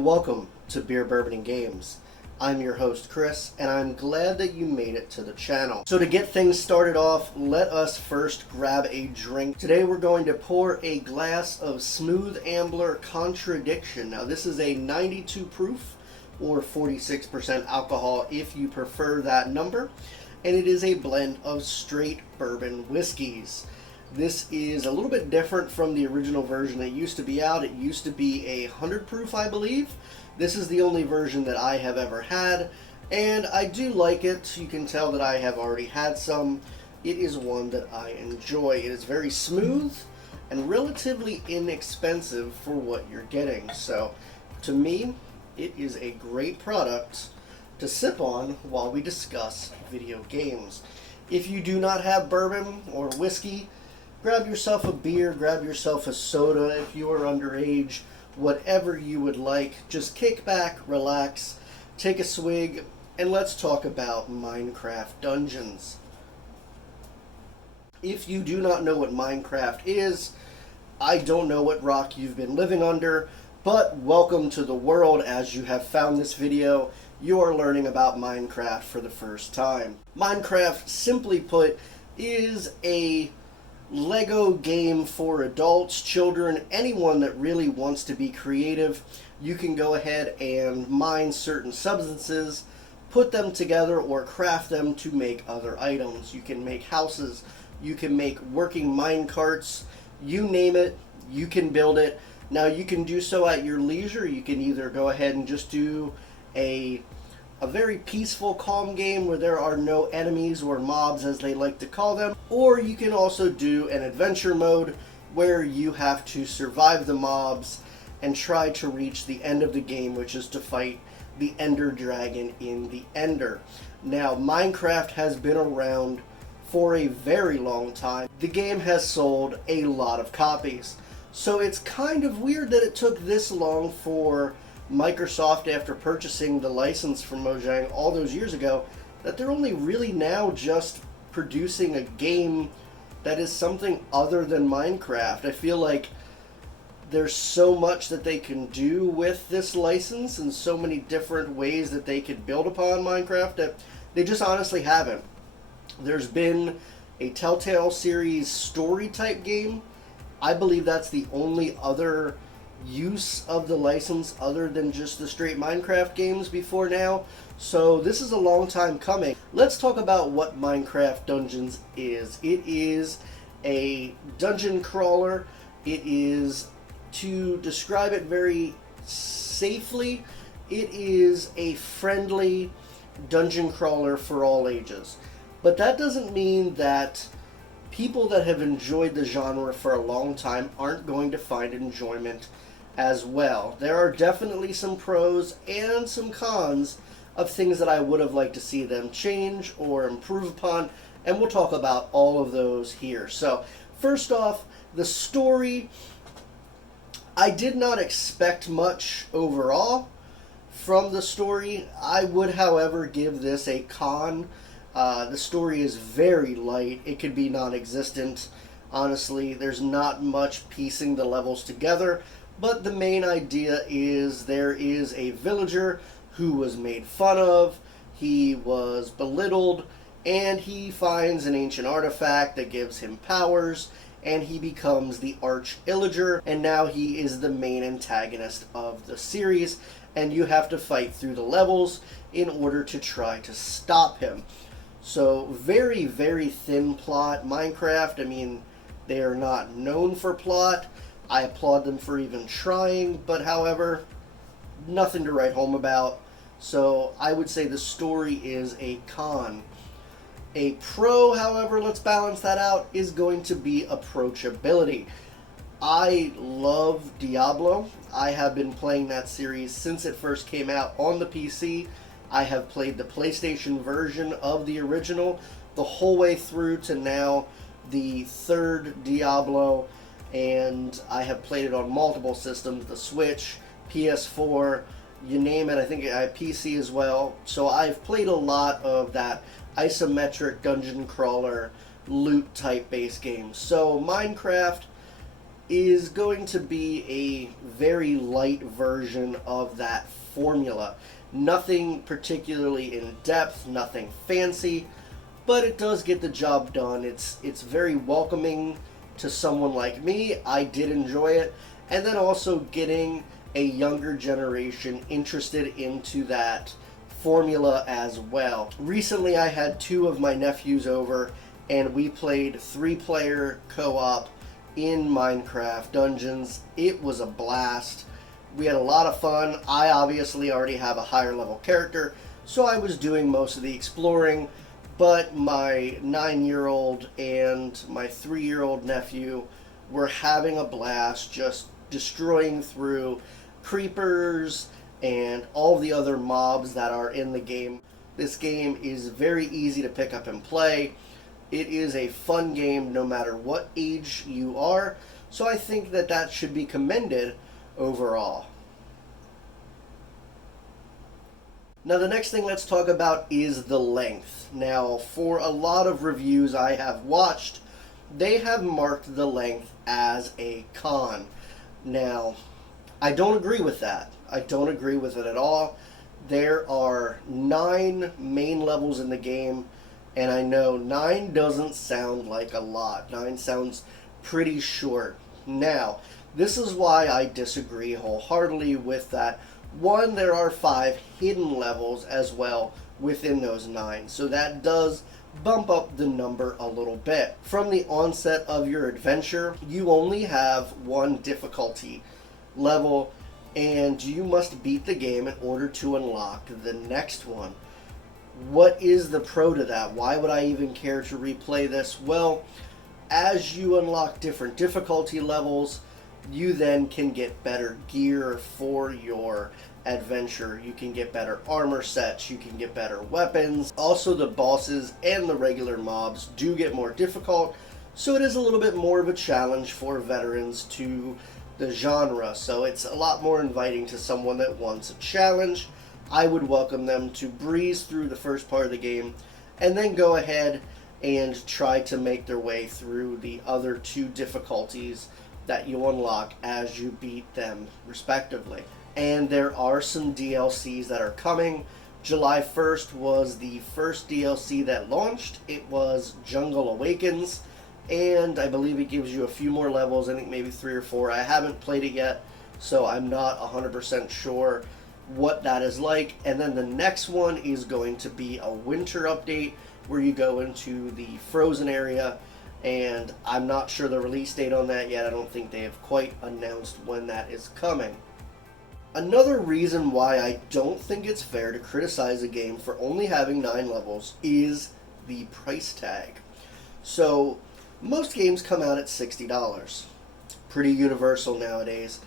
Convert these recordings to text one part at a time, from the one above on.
Welcome to Beer, Bourbon, and Games. I'm your host, Chris, and I'm glad that you made it to the channel. So to get things started off, let us first grab a drink. Today we're going to pour a glass of Smooth Ambler Contradiction. Now this is a 92 proof or 46% alcohol if you prefer that number, and it is a blend of straight bourbon whiskeys. This is a little bit different from the original version that used to be out. It used to be a 100 proof, I believe. This is the only version that I have ever had, and I do like it. You can tell that I have already had some. It is one that I enjoy. It is very smooth and relatively inexpensive for what you're getting. So, to me, it is a great product to sip on while we discuss video games. If you do not have bourbon or whiskey, grab yourself a beer, grab yourself a soda if you are underage, whatever you would like. Just kick back, relax, take a swig, and let's talk about Minecraft Dungeons. If you do not know what Minecraft is, I don't know what rock you've been living under, but welcome to the world. As you have found this video, you are learning about Minecraft for the first time. Minecraft, simply put, is a Lego game for adults, children, anyone that really wants to be creative. You can go ahead and mine certain substances, put them together, or craft them to make other items. You can make houses, you can make working mine carts, you name it, you can build it. Now you can do so at your leisure. You can either go ahead and just do a very peaceful, calm game where there are no enemies or mobs as they like to call them, or you can also do an adventure mode where you have to survive the mobs and try to reach the end of the game, which is to fight the Ender Dragon in the Ender. Now, Minecraft has been around for a very long time. The game has sold a lot of copies, so it's kind of weird that it took this long for Microsoft, after purchasing the license from Mojang all those years ago, that they're only really now just producing a game that is something other than Minecraft. I feel like there's so much that they can do with this license and so many different ways that they could build upon Minecraft that they just honestly haven't. There's been a Telltale series story type game. I believe that's the only other use of the license other than just the straight Minecraft games before now. So this is a long time coming. Let's talk about what Minecraft Dungeons is. It is a dungeon crawler. It is, to describe it very safely, it is a friendly dungeon crawler for all ages. But that doesn't mean that people that have enjoyed the genre for a long time aren't going to find enjoyment as well. There are definitely some pros and some cons of things that I would have liked to see them change or improve upon, and we'll talk about all of those here. So first off, the story. I did not expect much overall from the story. I would, however, give this a con. The story is very light. It could be non-existent. Honestly, there's not much piecing the levels together. But the main idea is there is a villager who was made fun of, he was belittled, and he finds an ancient artifact that gives him powers, and he becomes the Arch-Illager, and now he is the main antagonist of the series, and you have to fight through the levels in order to try to stop him. So very, very thin plot. Minecraft, I mean, they are not known for plot. I applaud them for even trying, but however, nothing to write home about. So I would say the story is a con. A pro, however, let's balance that out, is going to be approachability. I love Diablo. I have been playing that series since it first came out on the PC. I have played the PlayStation version of the original the whole way through to now the third Diablo, and I have played it on multiple systems, the Switch, PS4, you name it. I think I have PC as well. So I've played a lot of that isometric dungeon crawler loot type base games. So Minecraft is going to be a very light version of that formula. Nothing particularly in depth, nothing fancy, but it does get the job done. It's very welcoming to someone like me. I did enjoy it. And then also getting a younger generation interested into that formula as well. Recently I had 2 of my nephews over and we played 3-player co-op in Minecraft Dungeons. It was a blast. We had a lot of fun. I obviously already have a higher level character, so I was doing most of the exploring, but my 9-year-old and my 3-year-old nephew were having a blast just destroying through creepers and all the other mobs that are in the game. This game is very easy to pick up and play. It is a fun game no matter what age you are, so I think that that should be commended overall. Now the next thing let's talk about is the length. Now for a lot of reviews I have watched, they have marked the length as a con. Now I don't agree with that. I don't agree with it at all. There are 9 main levels in the game, and I know 9 doesn't sound like a lot. 9 sounds pretty short. Now, this is why I disagree wholeheartedly with that. 1, there are 5 hidden levels as well within those 9, so that does bump up the number a little bit. From the onset of your adventure, you only have 1 difficulty level, and you must beat the game in order to unlock the next one. What is the pro to that? Why would I even care to replay this? Well, as you unlock different difficulty levels, you then can get better gear for your adventure. You can get better armor sets, you can get better weapons. Also, the bosses and the regular mobs do get more difficult, so it is a little bit more of a challenge for veterans to the genre. So it's a lot more inviting to someone that wants a challenge. I would welcome them to breeze through the first part of the game and then go ahead and try to make their way through the other 2 difficulties that you unlock as you beat them respectively. And there are some DLCs that are coming. July 1st was the first DLC that launched. It was Jungle Awakens, and I believe it gives you a few more levels, I think maybe 3 or 4. I haven't played it yet, so I'm not 100% sure what that is like. And then the next one is going to be a winter update where you go into the frozen area, and I'm not sure the release date on that yet. I don't think they have quite announced when that is coming. Another reason why I don't think it's fair to criticize a game for only having 9 levels is the price tag. So most games come out at $60. Pretty universal nowadays.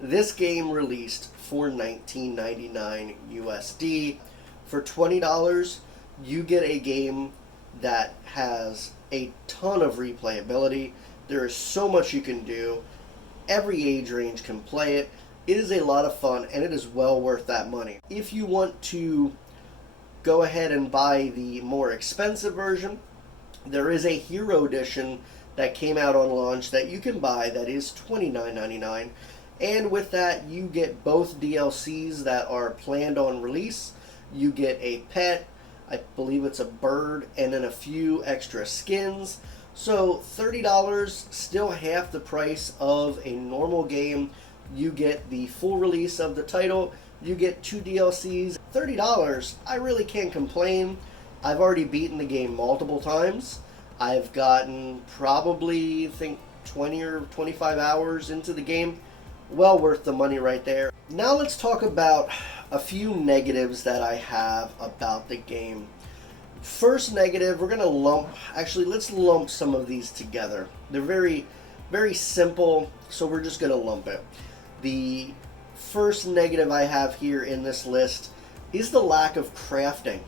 This game released for $19.99 USD. For $20, you get a game that has a ton of replayability. There is so much you can do. Every age range can play it. It is a lot of fun, and it is well worth that money. If you want to go ahead and buy the more expensive version, there is a Hero Edition that came out on launch that you can buy that is $29.99. And with that, you get both DLCs that are planned on release. You get a pet, I believe it's a bird, and then a few extra skins. So $30, still half the price of a normal game. You get the full release of the title. You get 2 DLCs. $30, I really can't complain. I've already beaten the game multiple times. I've gotten probably, I think, 20 or 25 hours into the game. Well worth the money right there. Now let's talk about a few negatives that I have about the game. First negative, we're going to let's lump some of these together. They're very, very simple, so we're just going to lump it. The first negative I have here in this list is the lack of crafting.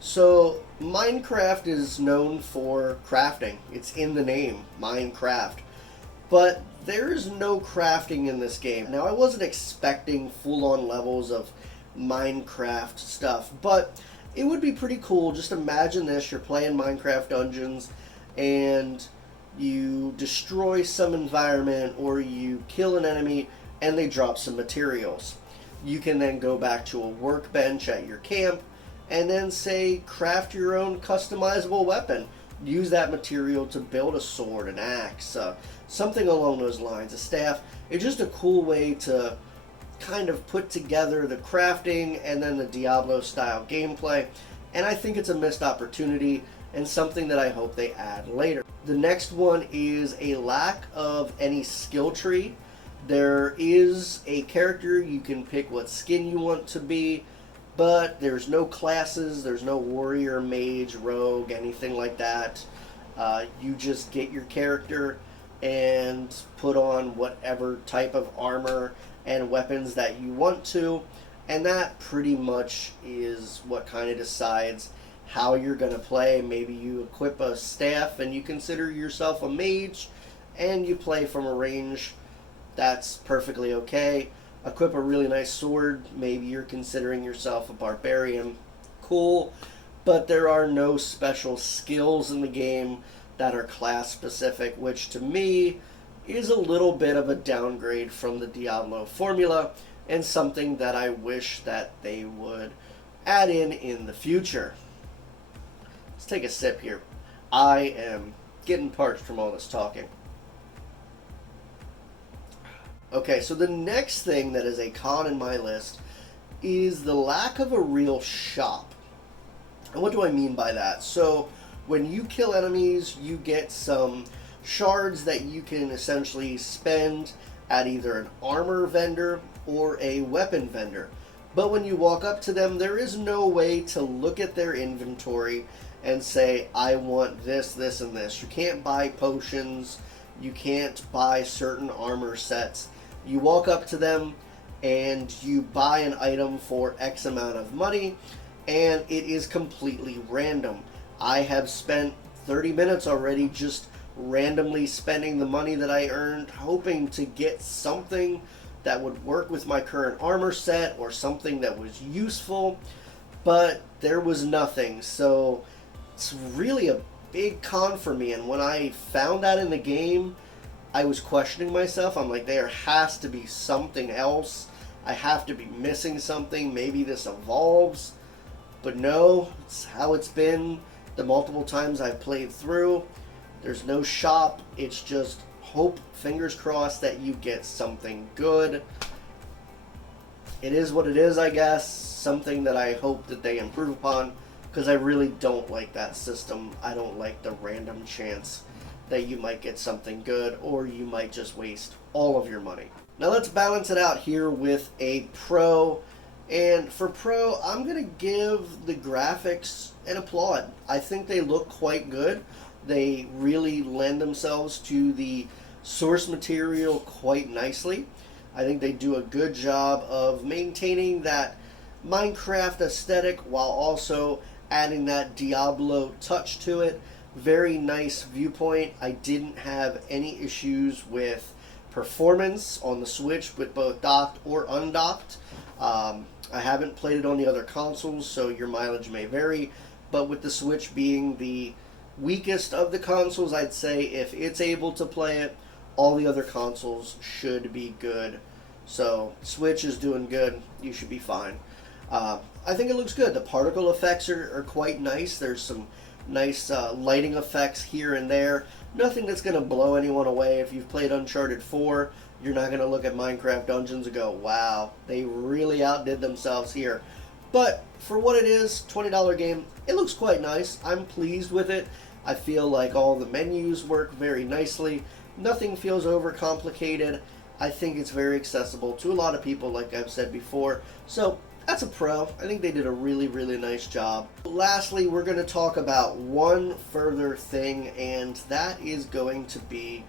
So Minecraft is known for crafting. It's in the name, Minecraft. But there is no crafting in this game. Now, I wasn't expecting full-on levels of Minecraft stuff, but it would be pretty cool. Just imagine this, you're playing Minecraft Dungeons, and you destroy some environment or you kill an enemy and they drop some materials. You can then go back to a workbench at your camp and then say craft your own customizable weapon. Use that material to build a sword, an axe, something along those lines, a staff. It's just a cool way to kind of put together the crafting and then the Diablo style gameplay, and I think it's a missed opportunity and something that I hope they add later. The next one is a lack of any skill tree. There is a character, you can pick what skin you want to be, but there's no classes, there's no warrior, mage, rogue, anything like that. You just get your character and put on whatever type of armor and weapons that you want to, and that pretty much is what kind of decides how you're going to play. Maybe you equip a staff and you consider yourself a mage and you play from a range. That's perfectly okay. Equip a really nice sword, maybe you're considering yourself a barbarian. Cool, but there are no special skills in the game that are class specific, which to me is a little bit of a downgrade from the Diablo formula and something that I wish that they would add in the future. Let's take a sip here. I am getting parched from all this talking. Okay, so the next thing that is a con in my list is the lack of a real shop. And what do I mean by that? So when you kill enemies, you get some shards that you can essentially spend at either an armor vendor or a weapon vendor. But when you walk up to them, there is no way to look at their inventory and say, I want this, this, and this. You can't buy potions. You can't buy certain armor sets. You walk up to them and you buy an item for X amount of money, and it is completely random. I have spent 30 minutes already just randomly spending the money that I earned, hoping to get something that would work with my current armor set or something that was useful, but there was nothing. So it's really a big con for me, and when I found that in the game, I was questioning myself. I'm like, there has to be something else. I have to be missing something. Maybe this evolves. But no, it's how it's been the multiple times I've played through. There's no shop. It's just hope, fingers crossed, that you get something good. It is what it is, I guess. Something that I hope that they improve upon, because I really don't like that system. I don't like the random chance that you might get something good, or you might just waste all of your money. Now let's balance it out here with a pro. And for pro, I'm going to give the graphics an applaud. I think they look quite good. They really lend themselves to the source material quite nicely. I think they do a good job of maintaining that Minecraft aesthetic while also adding that Diablo touch to it. Very nice viewpoint. I didn't have any issues with performance on the Switch with both docked or undocked. I haven't played it on the other consoles, so your mileage may vary, but with the Switch being the weakest of the consoles, I'd say if it's able to play it, all the other consoles should be good. So Switch is doing good. You should be fine. I think it looks good. The particle effects are quite nice. There's some nice lighting effects here and there. Nothing that's going to blow anyone away. If you've played Uncharted 4, you're not going to look at Minecraft Dungeons and go, wow, they really outdid themselves here. But for what it is, $20 game, it looks quite nice. I'm pleased with it. I feel like all the menus work very nicely. Nothing feels overcomplicated. I think it's very accessible to a lot of people, like I've said before. So that's a pro. I think they did a really, really nice job. Lastly, we're going to talk about one further thing, and that is going to be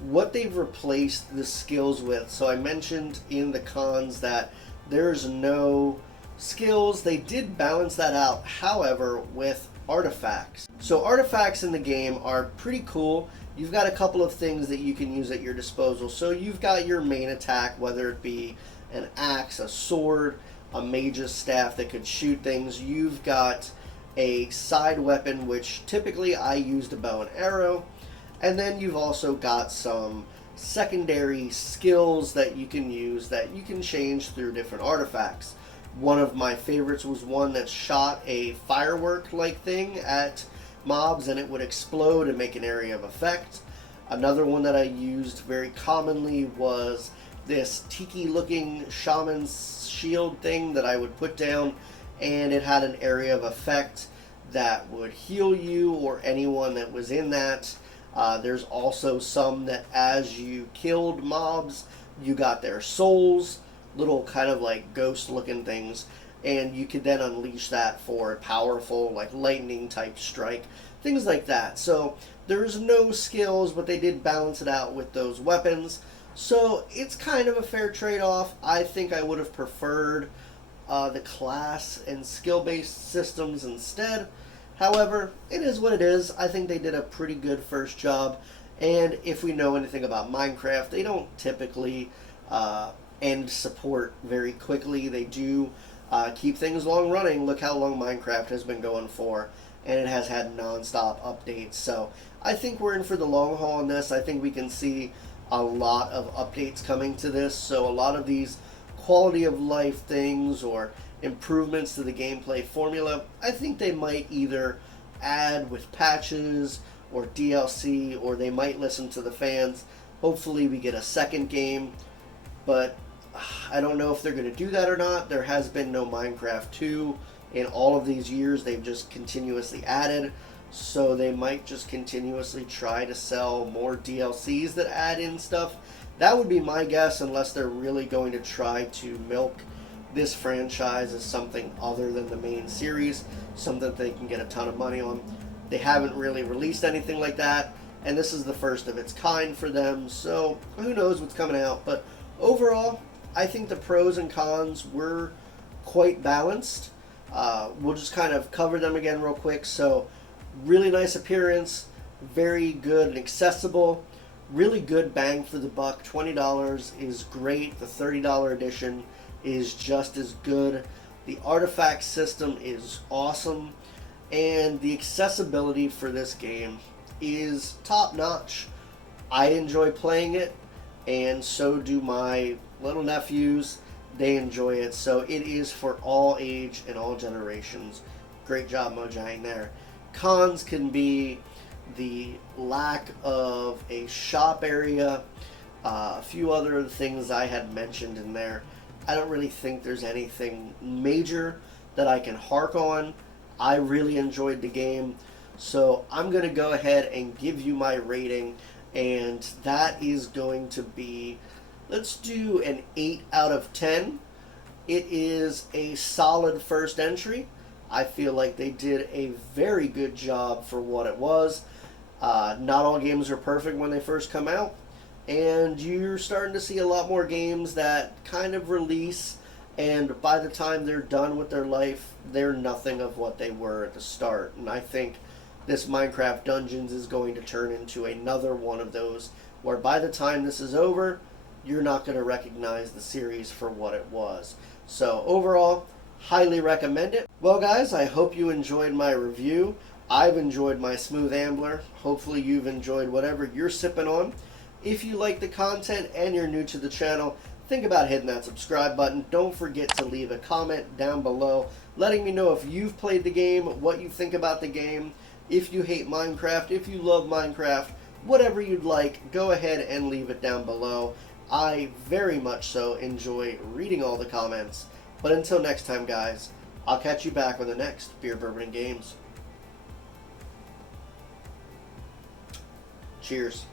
what they've replaced the skills with. So I mentioned in the cons that there's no skills. They did balance that out, however, with artifacts. So artifacts in the game are pretty cool. You've got a couple of things that you can use at your disposal. So you've got your main attack, whether it be an axe, a sword, a mage's staff that could shoot things. You've got a side weapon, which typically I used a bow and arrow. And then you've also got some secondary skills that you can use that you can change through different artifacts. One of my favorites was one that shot a firework-like thing at mobs and it would explode and make an area of effect. Another one that I used very commonly was this tiki-looking shaman's shield thing that I would put down, and it had an area of effect that would heal you or anyone that was in that. There's also some that as you killed mobs, you got their souls, little kind of like ghost looking things, and you could then unleash that for a powerful like lightning type strike, things like that. So there's no skills, but they did balance it out with those weapons. So it's kind of a fair trade-off. I think I would have preferred the class and skill-based systems instead. However, it is what it is. I think they did a pretty good first job. And if we know anything about Minecraft, they don't typically end support very quickly. They do keep things long running. Look how long Minecraft has been going for, and it has had non-stop updates. So I think we're in for the long haul on this. I think we can see a lot of updates coming to this. So a lot of these quality of life things or improvements to the gameplay formula, I think they might either add with patches or DLC, or they might listen to the fans. Hopefully we get a second game, but I don't know if they're going to do that or not. There has been no Minecraft 2 in all of these years. They've just continuously added, so they might just continuously try to sell more DLCs that add in stuff. That would be my guess, unless they're really going to try to milk this franchise as something other than the main series, something that they can get a ton of money on. They haven't really released anything like that, and this is the first of its kind for them, so who knows what's coming out. But overall, I think the pros and cons were quite balanced. We'll just kind of cover them again real quick. So, really nice appearance, very good and accessible, really good bang for the buck. $20 is great. The $30 edition is just as good. The artifact system is awesome, and the accessibility for this game is top notch. I enjoy playing it, and so do my little nephews. They enjoy it, so it is for all age and all generations. Great job, Mojang, there. Cons can be the lack of a shop area, a few other things I had mentioned in there. I don't really think there's anything major that I can hark on. I really enjoyed the game, so I'm going to go ahead and give you my rating, and that is going to be, let's do an 8 out of 10. It is a solid first entry. I feel like they did a very good job for what it was. Not all games are perfect when they first come out, and you're starting to see a lot more games that kind of release, and by the time they're done with their life, they're nothing of what they were at the start. And I think this Minecraft Dungeons is going to turn into another one of those where by the time this is over, you're not going to recognize the series for what it was. So overall, highly recommend it. Well guys, I hope you enjoyed my review. I've enjoyed my Smooth Ambler. Hopefully you've enjoyed whatever you're sipping on. If you like the content and you're new to the channel, think about hitting that subscribe button. Don't forget to leave a comment down below letting me know if you've played the game, what you think about the game, if you hate Minecraft, if you love Minecraft, whatever you'd like, go ahead and leave it down below. I very much so enjoy reading all the comments. But until next time, guys, I'll catch you back on the next Beer, Bourbon, and Games. Cheers.